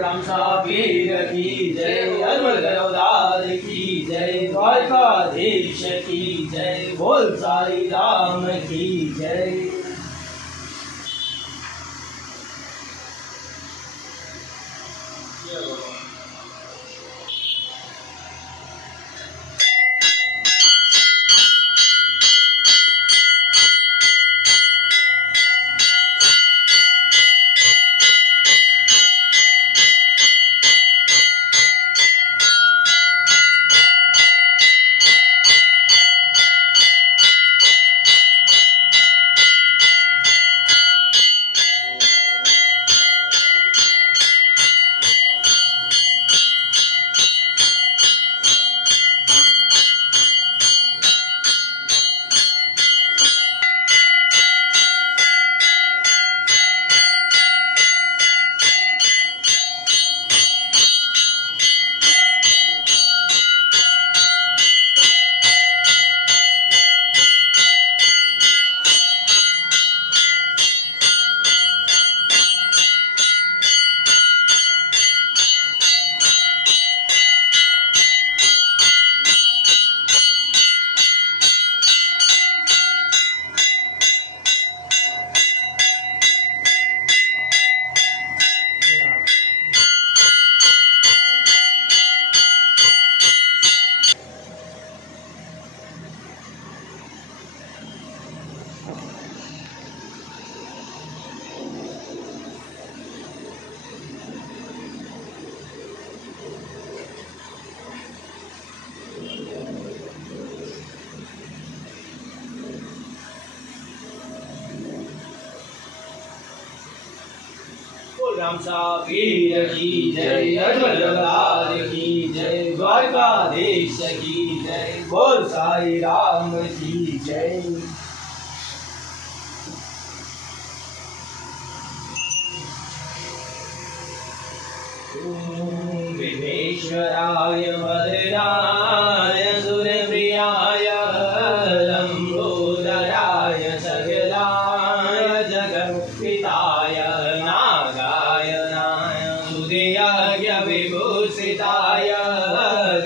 रामसा पीर की जय, अजमल गरुदार की जय, द्वारकाधीश की जय, बोल साई राम की जय। रामसा पीर की जय, अजमल गरुदार की जय, द्वारकाधीश की जय, बोल साई राम की जय। विघ्नेश्वराय वरदाय सुरप्रियाय लंबोदराय सकलाय जगत्पिताय विभूषिताय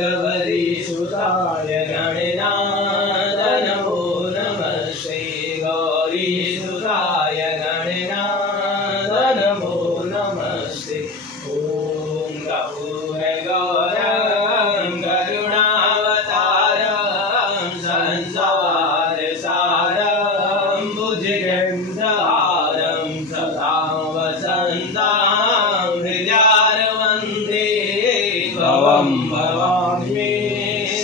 गौरीसुताय गणनाथ नमो नमस्ते, गौरीसुताय गणनाथ नमो नमस्ते। ओम गौर गौरं करुणावतारं संसार सारं भुजगेन्द्रहारं सदा वसन्तं हृदयारवन्दे भवं भवामि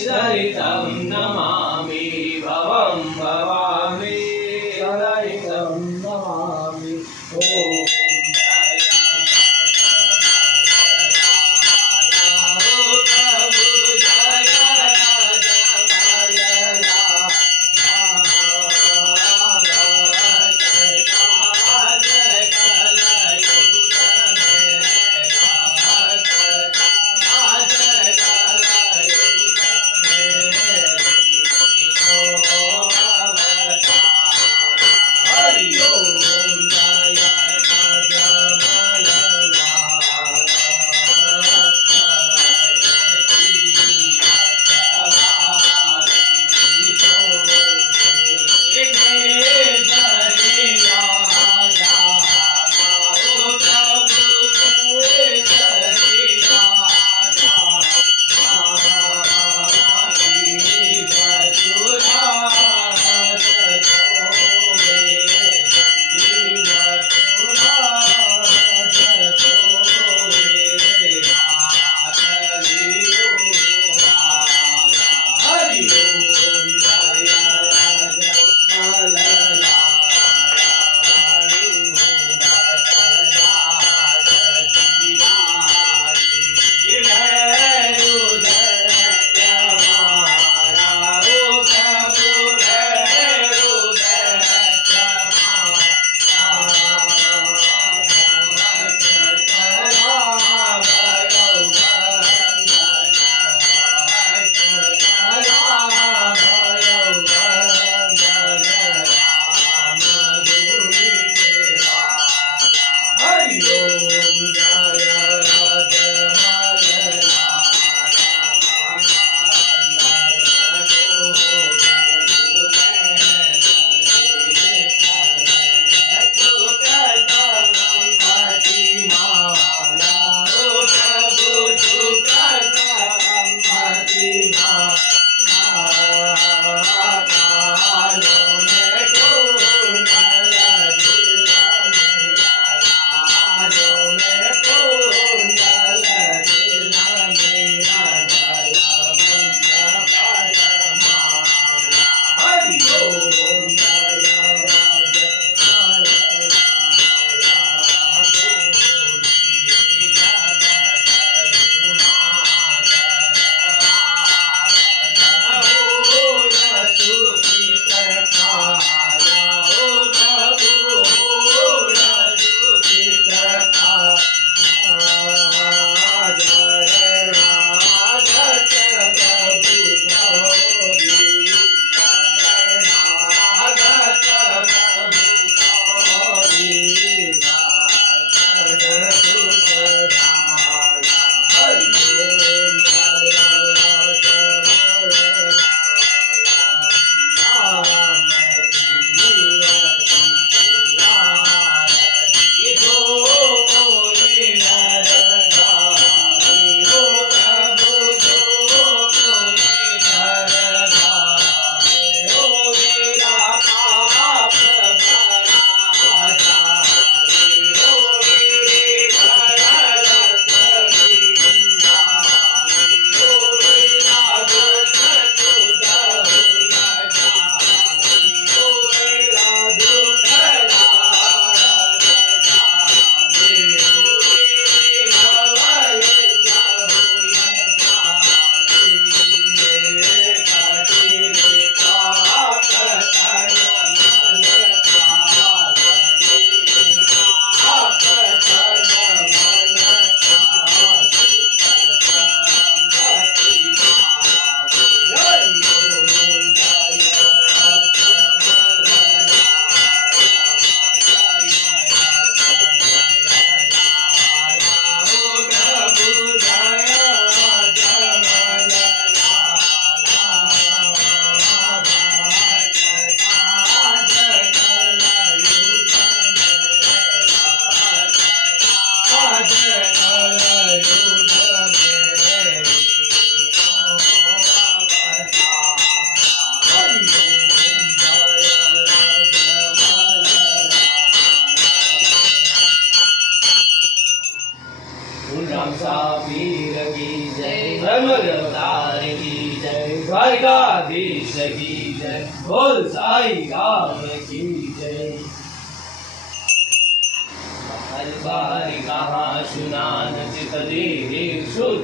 सहितं नमामि, भवं भवामि सहितं नमामि। ओम Oh बोल साई राम की जय। हर बार कहाँ सुनान चित दे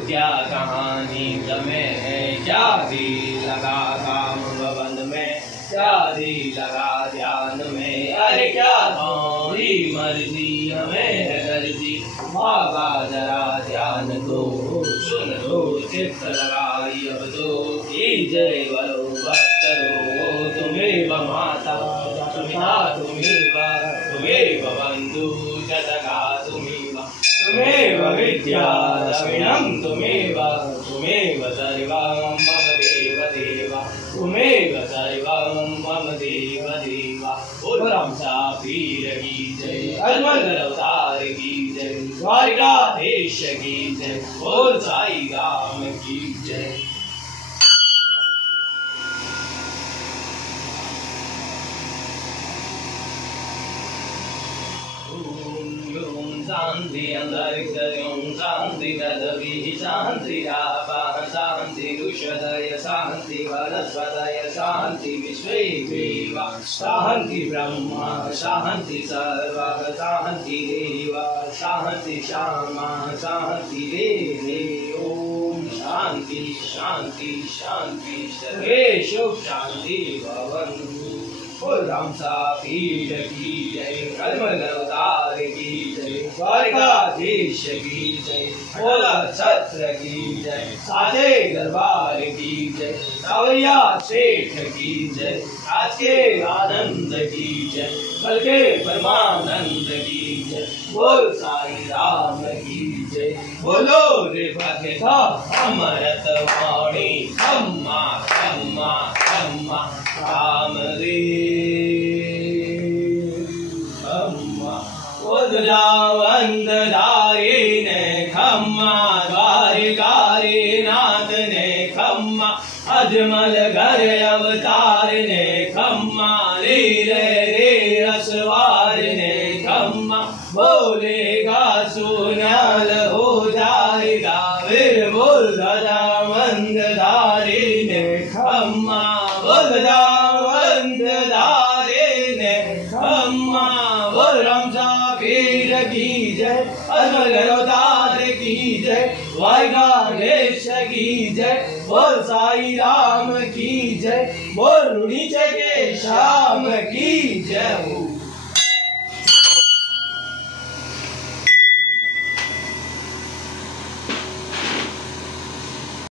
क्या कहानी में क्या दिल लगा काम भवन में क्या दिल लगा ध्यान में अरे क्या तुम्हारी मर्जी हमें है गर्जी बाबा जरा ध्यान दो सुन लो चित्त लगाई अब तो की जय बलो भक्त करो तुम्हें माता पिता तुम्हें बंधु जगा तुम्हें विद्या द्रविणं तुम्हें सर्वं मम देव देवा तुम्हें सर्वं मम देव देवा। बोल रामसा पीर की जय अजमल अवतार की जय द्वारकाधीश की जय बोल साई राम की जय। शांति अंतरिक्ष शांति पृथ्वी शांति आपः शांति ऋषदय शांति वनस्पतय शांति विश्वे देवा शांति ब्रह्मा शांति सर्वः शांति देवा शांति श्यामा शांति देवे ओम शांति शांति शांति सर्वे सुख शांति भवन्तु। बोल रामसा पीर की जय अजमल अवतार की जय द्वारकाधीश की जय बोल छत्र की जय साचे दरबार की जय सावरिया सेठ की जय आज के आनंद की जय कल के परमानंद की जय बोल साई राम की जय। बोलो रे भगता अमृत वाणी खम्मा खम्मा खम्मा रामदेव खम्मा उद्रावंदधारी ने खम्मा द्वारिकारी नाथ ने खम्मा अजमल घर अवतार ने खम्मा लीले रे रसवार ने खम्मा बोलेगा सुनाल हो जाएगा फिर बोल वंदधारी ने खम्मा बोल वंदधारी ने खम्मा बोल रामसा पीर की जय अजमल अवतार की जय द्वारकाधीश की जय बोल साई राम की जय बोल रुणीचे के श्याम की जय।